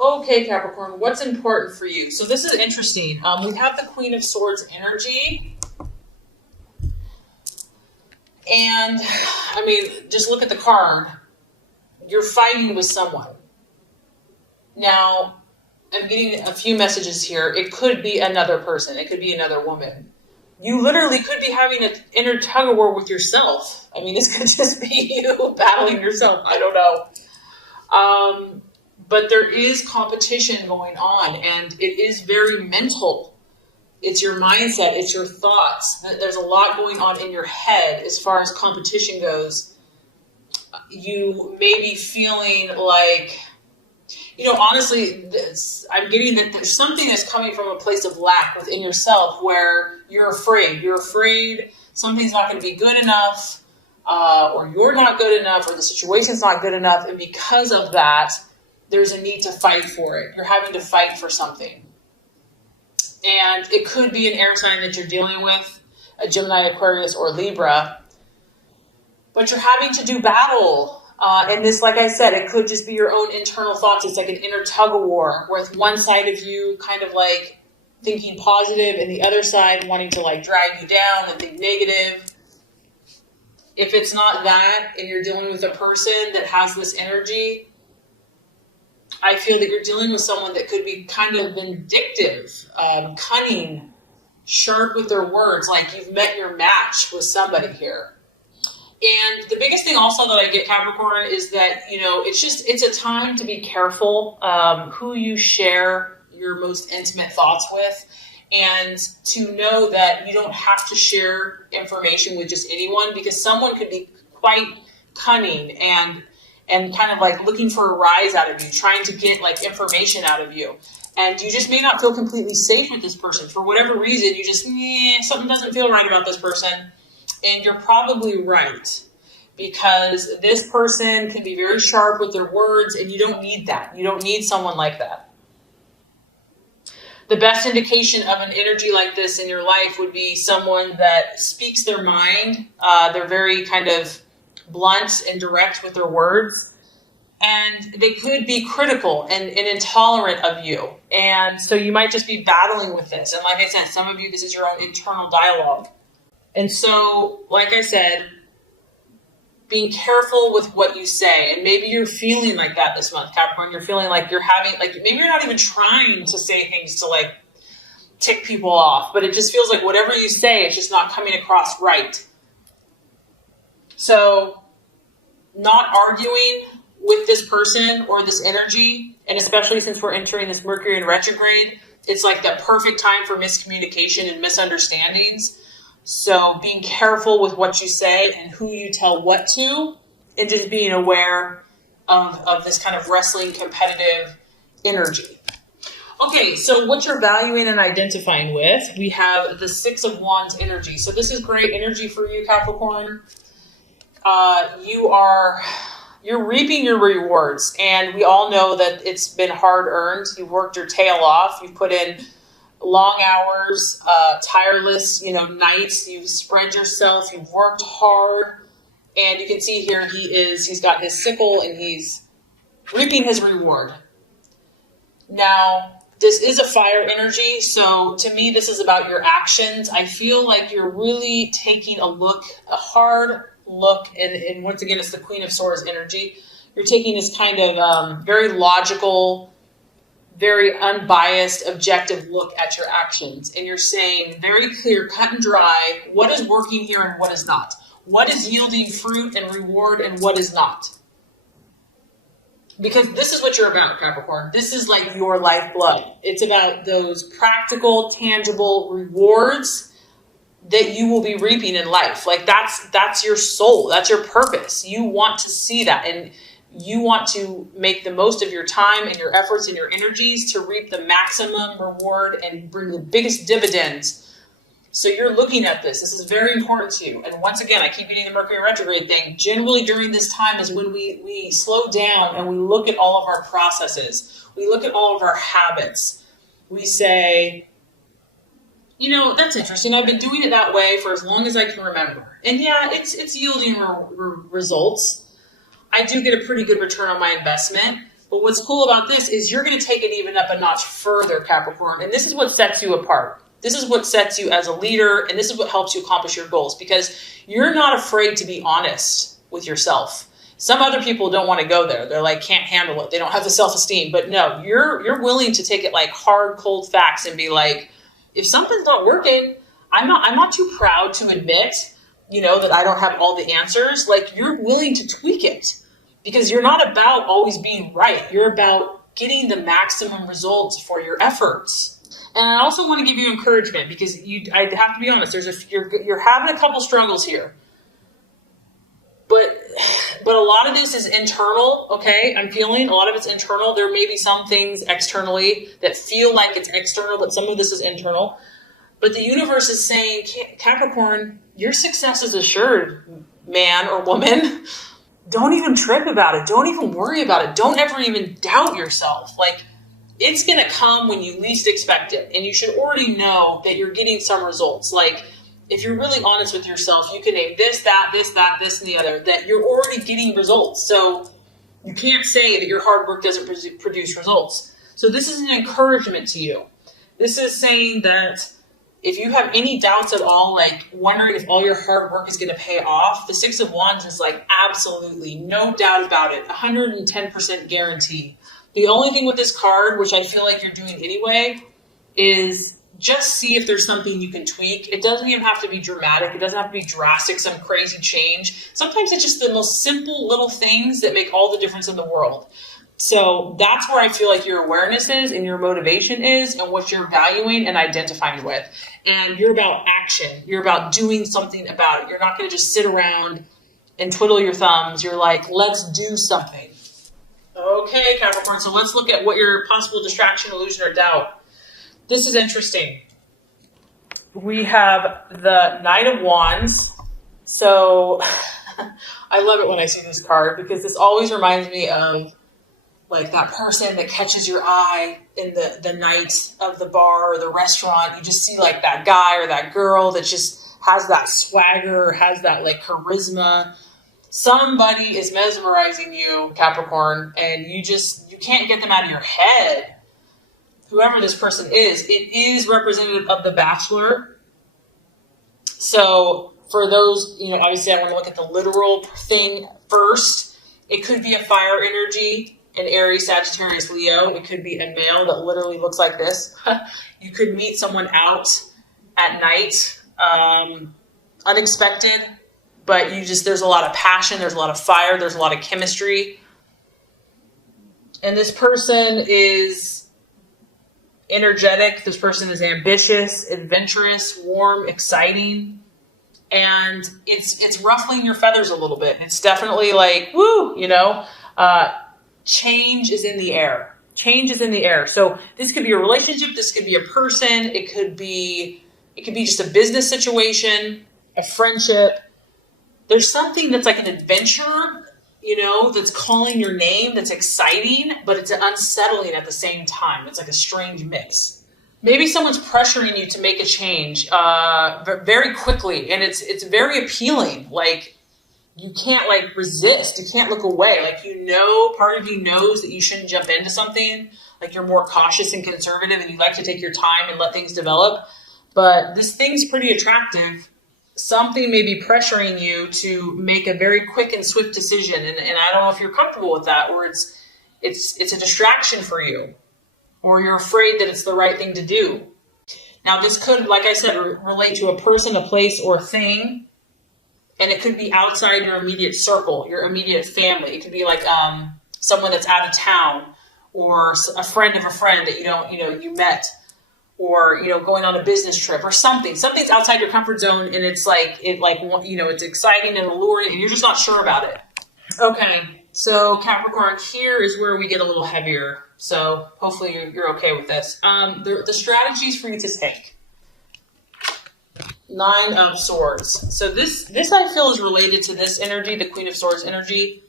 Okay, Capricorn, what's important for you? So this is interesting. We have the Queen of Swords energy. And, I mean, just look at the card. You're fighting with someone. Now, I'm getting a few messages here. It could be another person. It could be another woman. You literally could be having an inner tug of war with yourself. I mean, this could just be you battling yourself. I don't know. But there is competition going on, and it is very mental. It's your mindset. It's your thoughts. There's a lot going on in your head as far as competition goes. You may be feeling like, honestly, I'm getting that there's something that's coming from a place of lack within yourself where you're afraid. You're afraid something's not going to be good enough, or you're not good enough, or the situation's not good enough. And because of that, there's a need to fight for it. You're having to fight for something. And it could be an air sign that you're dealing with, a Gemini, Aquarius, or Libra. But you're having to do battle. And this, like I said, it could just be your own internal thoughts. It's like an inner tug of war with one side of you kind of like thinking positive and the other side wanting to like drag you down and think negative. If it's not that and you're dealing with a person that has this energy, I feel that you're dealing with someone that could be kind of vindictive, cunning, sharp with their words, like you've met your match with somebody here. And the biggest thing also that I get, Capricorn, is that, it's a time to be careful who you share your most intimate thoughts with, and to know that you don't have to share information with just anyone, because someone could be quite cunning and kind of like looking for a rise out of you, trying to get like information out of you. And you just may not feel completely safe with this person. For whatever reason, you just, something doesn't feel right about this person. And you're probably right, because this person can be very sharp with their words, and you don't need that. You don't need someone like that. The best indication of an energy like this in your life would be someone that speaks their mind. They're very kind of blunt and direct with their words, and they could be critical and intolerant of you. And so you might just be battling with this. And like I said, some of you, this is your own internal dialogue. And so, like I said, being careful with what you say. And maybe you're feeling like that this month, Capricorn. You're feeling like you're having, like, maybe you're not even trying to say things to like tick people off, but it just feels like whatever you say, it's just not coming across right. So not arguing with this person or this energy, and especially since we're entering this Mercury in retrograde, it's like the perfect time for miscommunication and misunderstandings. So being careful with what you say and who you tell what to, and just being aware of this kind of wrestling competitive energy. Okay, so what you're valuing and identifying with, we have the Six of Wands energy. So this is great energy for you, Capricorn. You're reaping your rewards, and we all know that it's been hard earned. You've worked your tail off. You've put in long hours, tireless, nights. You've spread yourself. You've worked hard, and you can see here he's got his sickle and he's reaping his reward. Now, this is a fire energy, so to me, this is about your actions. I feel like you're really taking a hard look, and once again, it's the Queen of Swords energy. You're taking this kind of very logical, very unbiased, objective look at your actions, and you're saying very clear, cut and dry, what is working here and what is not. What is yielding fruit and reward and what is not. Because this is what you're about, Capricorn. This is like your lifeblood. It's about those practical, tangible rewards that you will be reaping in life. Like that's your soul. That's your purpose. You want to see that, and you want to make the most of your time and your efforts and your energies to reap the maximum reward and bring the biggest dividends. So you're looking at this. This is very important to you. And once again, I keep getting the Mercury retrograde thing. Generally during this time is when we slow down and we look at all of our processes. We look at all of our habits. We say, that's interesting. I've been doing it that way for as long as I can remember. And yeah, it's yielding results. I do get a pretty good return on my investment, But what's cool about this is you're going to take it even up a notch further, Capricorn. And this is what sets you apart. This is what sets you as a leader. And this is what helps you accomplish your goals, because you're not afraid to be honest with yourself. Some other people don't want to go there. They're like, can't handle it. They don't have the self-esteem. But no, you're willing to take it like hard, cold facts and be like, if something's not working, I'm not too proud to admit, that I don't have all the answers. Like, you're willing to tweak it, because you're not about always being right. You're about getting the maximum results for your efforts. And I also want to give you encouragement, because I have to be honest, you're having a couple struggles here. But a lot of this is internal, okay? I'm feeling a lot of it's internal. There may be some things externally that feel like it's external, but some of this is internal. But the universe is saying, Capricorn, your success is assured, man or woman. Don't even trip about it. Don't even worry about it. Don't ever even doubt yourself. Like, it's going to come when you least expect it. And you should already know that you're getting some results. Like, if you're really honest with yourself, you can name this, that, this, and the other, that you're already getting results. So you can't say that your hard work doesn't produce results. So this is an encouragement to you. This is saying that if you have any doubts at all, like wondering if all your hard work is going to pay off, the Six of Wands is like, absolutely, no doubt about it, 110% guarantee. The only thing with this card, which I feel like you're doing anyway, is just see if there's something you can tweak. It doesn't even have to be dramatic. It doesn't have to be drastic, some crazy change. Sometimes it's just the most simple little things that make all the difference in the world. So that's where I feel like your awareness is and your motivation is, and what you're valuing and identifying with. And you're about action. You're about doing something about it. You're not going to just sit around and twiddle your thumbs. You're like, let's do something. Okay, Capricorn. So let's look at what your possible distraction, illusion, or doubt. This is interesting. We have the Knight of Wands. So I love it when I see this card, because this always reminds me of like that person that catches your eye in the night of the bar or the restaurant. You just see like that guy or that girl that just has that swagger, has that like charisma. Somebody is mesmerizing you, Capricorn, and you can't get them out of your head. Whoever this person is, it is representative of the Bachelor. So for those, obviously I want to look at the literal thing first. It could be a fire energy, an Aries, Sagittarius, Leo. It could be a male that literally looks like this. You could meet someone out at night, unexpected, but there's a lot of passion, there's a lot of fire, there's a lot of chemistry. And this person is energetic. This person is ambitious, adventurous, warm, exciting. And it's ruffling your feathers a little bit. It's definitely like, woo, change is in the air. Change is in the air. So this could be a relationship. This could be a person. It could be just a business situation, a friendship. There's something that's like an adventure, that's calling your name, that's exciting, but it's unsettling at the same time. It's like a strange mix. Maybe someone's pressuring you to make a change very quickly, and it's very appealing. Like, you can't like resist. You can't look away. Like, part of you knows that you shouldn't jump into something. Like, you're more cautious and conservative, and you like to take your time and let things develop. But this thing's pretty attractive. Something may be pressuring you to make a very quick and swift decision. And I don't know if you're comfortable with that, or it's a distraction for you, or you're afraid that it's the right thing to do. Now, this could, like I said, relate to a person, a place, or thing. And it could be outside your immediate circle, your immediate family. It could be like someone that's out of town, or a friend of a friend that you met, or going on a business trip or something. Something's outside your comfort zone, and it's it's exciting and alluring, and you're just not sure about it. Okay, so Capricorn, here is where we get a little heavier. So hopefully you're okay with this. The strategies for you to take. Nine of Swords. So this I feel is related to this energy, the Queen of Swords energy.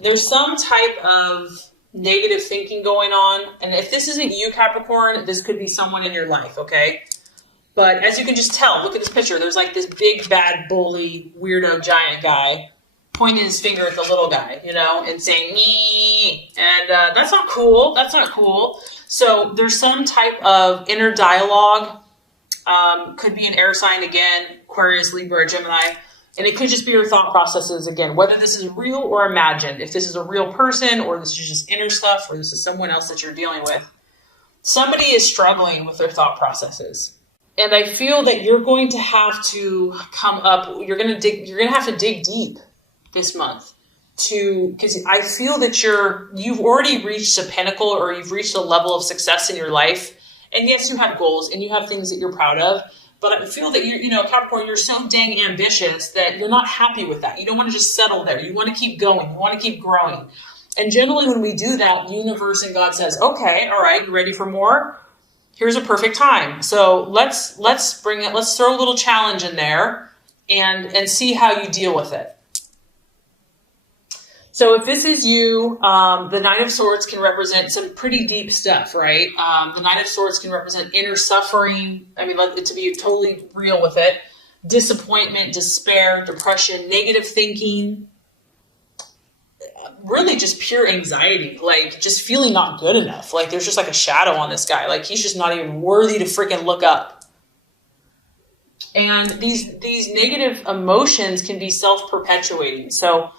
There's some type of negative thinking going on. And if this isn't you, Capricorn, this could be someone in your life, okay? But as you can just tell, look at this picture. There's like this big, bad, bully, weirdo, giant guy. pointing his finger at the little guy, and saying, me. And that's not cool. That's not cool. So there's some type of inner dialogue. Could be an air sign again, Aquarius, Libra, Gemini. And it could just be your thought processes again, whether this is real or imagined. If this is a real person or this is just inner stuff or this is someone else that you're dealing with. Somebody is struggling with their thought processes. And I feel that you're going to have to come up, you're going to have to dig deep this month because I feel that you've already reached a pinnacle or you've reached a level of success in your life. And yes, you have goals and you have things that you're proud of, but I feel that Capricorn, you're so dang ambitious that you're not happy with that. You don't want to just settle there. You want to keep going. You want to keep growing. And generally when we do that, universe and God says, okay, all right, you ready for more? Here's a perfect time. So let's throw a little challenge in there and see how you deal with it. So if this is you, the Nine of Swords can represent some pretty deep stuff, right? The Nine of Swords can represent inner suffering. I mean, to be totally real with it. Disappointment, despair, depression, negative thinking. Really just pure anxiety, like just feeling not good enough. Like there's just like a shadow on this guy. Like he's just not even worthy to freaking look up. And these negative emotions can be self-perpetuating. So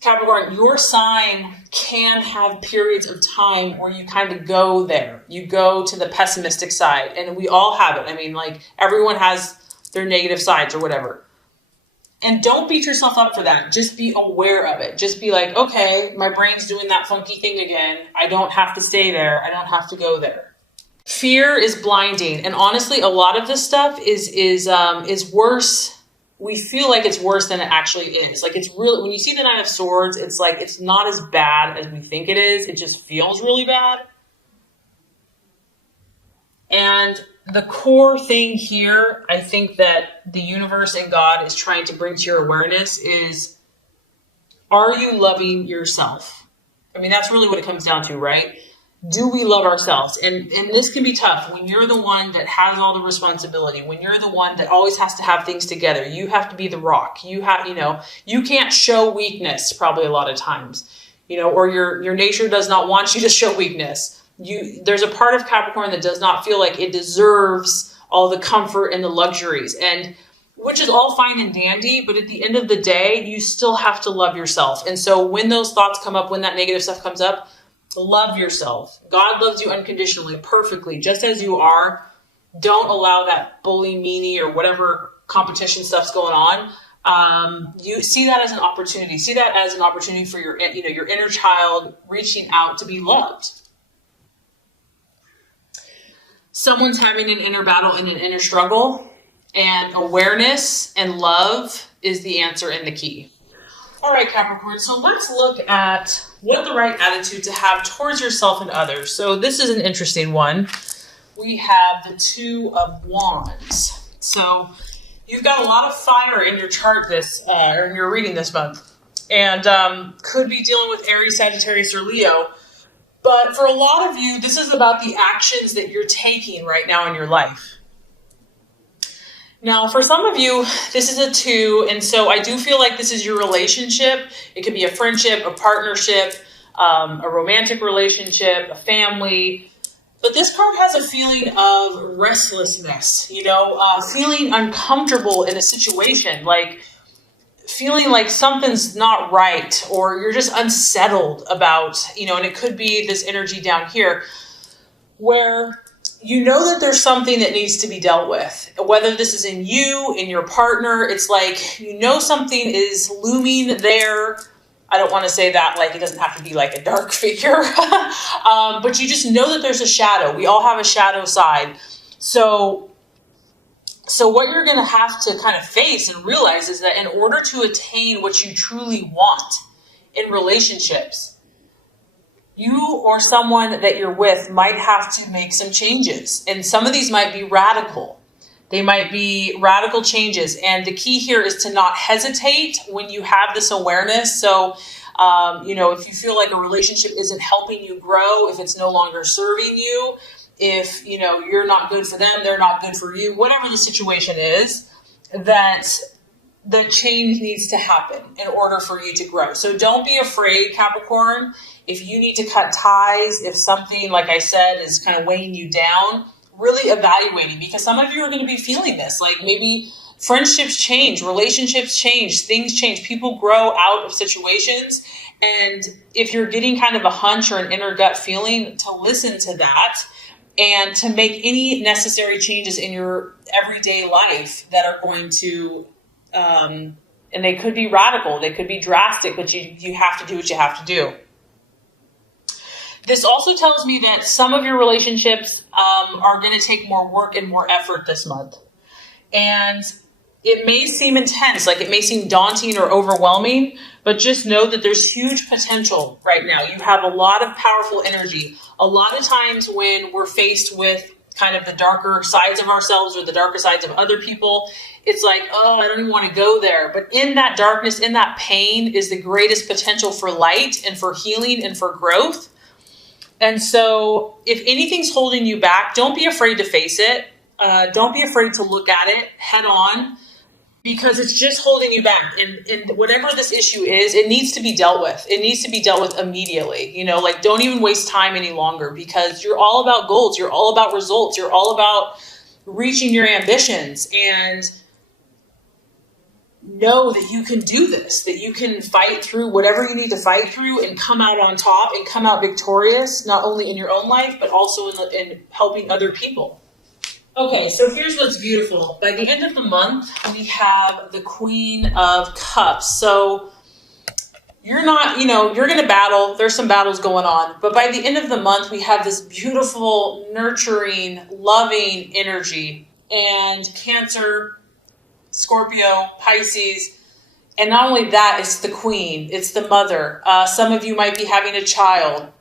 Capricorn, your sign can have periods of time where you kind of go there. You go to the pessimistic side, and we all have it. I mean, like everyone has their negative sides or whatever. And don't beat yourself up for that. Just be aware of it. Just be like, okay, my brain's doing that funky thing again. I don't have to stay there. I don't have to go there. Fear is blinding. And honestly, a lot of this stuff is worse. We feel like it's worse than it actually is. Like it's really, when you see the Nine of Swords, it's like, it's not as bad as we think it is. It just feels really bad. And the core thing here, I think that the universe and God is trying to bring to your awareness is, are you loving yourself? I mean, that's really what it comes down to, right? Do we love ourselves? And this can be tough when you're the one that has all the responsibility, when you're the one that always has to have things together. You have to be the rock. You have, you can't show weakness probably a lot of times, or your nature does not want you to show weakness. There's a part of Capricorn that does not feel like it deserves all the comfort and the luxuries, and which is all fine and dandy, but at the end of the day, you still have to love yourself. And so when those thoughts come up, when that negative stuff comes up, love yourself. God loves you unconditionally, perfectly, just as you are. Don't allow that bully, meanie, or whatever competition stuff's going on. You see that as an opportunity. See that as an opportunity for your inner child reaching out to be loved. Someone's having an inner battle and an inner struggle, and awareness and love is the answer and the key. All right, Capricorn, so let's look at what the right attitude to have towards yourself and others. So this is an interesting one. We have the Two of Wands. So you've got a lot of fire in your chart or in your reading this month, and could be dealing with Aries, Sagittarius, or Leo. But for a lot of you, this is about the actions that you're taking right now in your life. Now, for some of you, this is a 2, and so I do feel like this is your relationship. It could be a friendship, a partnership, a romantic relationship, a family. But this card has a feeling of restlessness, feeling uncomfortable in a situation, like feeling like something's not right, or you're just unsettled about, and it could be this energy down here where you know that there's something that needs to be dealt with, whether this is in you, in your partner. It's like, something is looming there. I don't want to say that like it doesn't have to be like a dark figure, but you just know that there's a shadow. We all have a shadow side. So what you're going to have to kind of face and realize is that in order to attain what you truly want in relationships, you or someone that you're with might have to make some changes. And some of these might be radical. They might be radical changes. And the key here is to not hesitate when you have this awareness. So, if you feel like a relationship isn't helping you grow, if it's no longer serving you, if, you're not good for them, they're not good for you, whatever the situation is, that that change needs to happen in order for you to grow. So don't be afraid, Capricorn. If you need to cut ties, if something, like I said, is kind of weighing you down, really evaluating, because some of you are going to be feeling this. Like maybe friendships change, relationships change, things change, people grow out of situations. And if you're getting kind of a hunch or an inner gut feeling, to listen to that and to make any necessary changes in your everyday life that are going to, and they could be radical, they could be drastic, but you have to do what you have to do. This also tells me that some of your relationships are going to take more work and more effort this month. And it may seem intense, like it may seem daunting or overwhelming, but just know that there's huge potential right now. You have a lot of powerful energy. A lot of times when we're faced with kind of the darker sides of ourselves or the darker sides of other people, it's like, oh, I don't even want to go there. But in that darkness, in that pain is the greatest potential for light and for healing and for growth. And so if anything's holding you back, don't be afraid to face it. Don't be afraid to look at it head on, because it's just holding you back. And whatever this issue is, it needs to be dealt with. It needs to be dealt with immediately. You know, like don't even waste time any longer, because you're all about goals. You're all about results. You're all about reaching your ambitions. And know that you can do this, that you can fight through whatever you need to fight through and come out on top and come out victorious, not only in your own life, but also in helping other people. Okay, so here's what's beautiful. By the end of the month, we have the Queen of Cups. So you're not, you're going to battle. There's some battles going on. But by the end of the month, we have this beautiful, nurturing, loving energy. And Cancer, Scorpio, Pisces. And not only that, it's the Queen. It's the mother. Some of you might be having a child.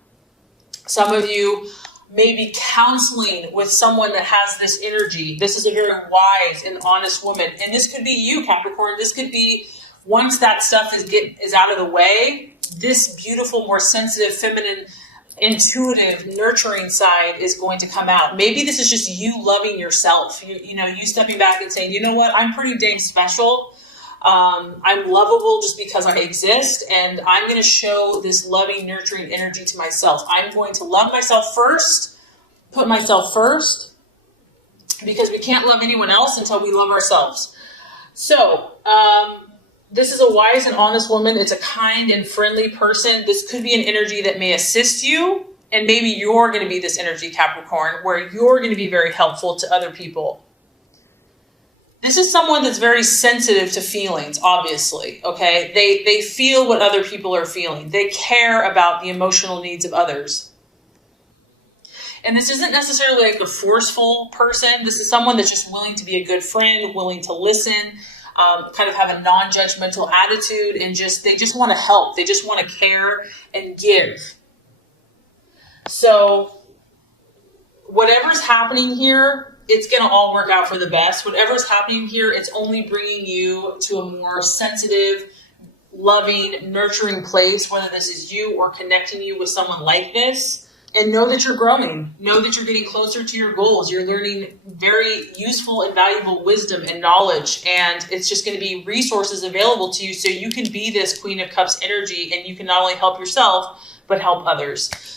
Some of you maybe counseling with someone that has this energy. This is a very wise and honest woman. And this could be you, Capricorn. This could be, once that stuff is out of the way, this beautiful, more sensitive, feminine, intuitive, nurturing side is going to come out. Maybe this is just you loving yourself. You stepping back and saying, you know what, I'm pretty dang special. I'm lovable just because I exist, and I'm going to show this loving, nurturing energy to myself. I'm going to love myself first, put myself first, because we can't love anyone else until we love ourselves. So, this is a wise and honest woman. It's a kind and friendly person. This could be an energy that may assist you, and maybe you're going to be this energy, Capricorn, where you're going to be very helpful to other people. This is someone that's very sensitive to feelings, obviously, okay? They feel what other people are feeling. They care about the emotional needs of others. And this isn't necessarily like a forceful person. This is someone that's just willing to be a good friend, willing to listen, kind of have a non-judgmental attitude, and they just want to help. They just want to care and give. So whatever's happening here, it's going to all work out for the best. Whatever's happening here, it's only bringing you to a more sensitive, loving, nurturing place, whether this is you or connecting you with someone like this. And know that you're growing. Know that you're getting closer to your goals. You're learning very useful and valuable wisdom and knowledge. And it's just going to be resources available to you so you can be this Queen of Cups energy, and you can not only help yourself, but help others.